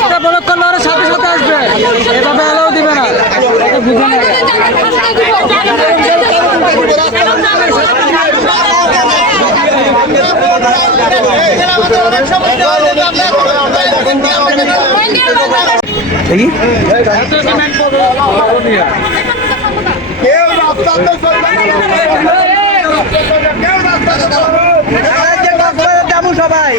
রাস্তা ব্লক করলে ওরা সাথে সাথে আসবে। এভাবে এলাও দিবে না। কেউ রাস্তাতে রাস্তাতে সবাই।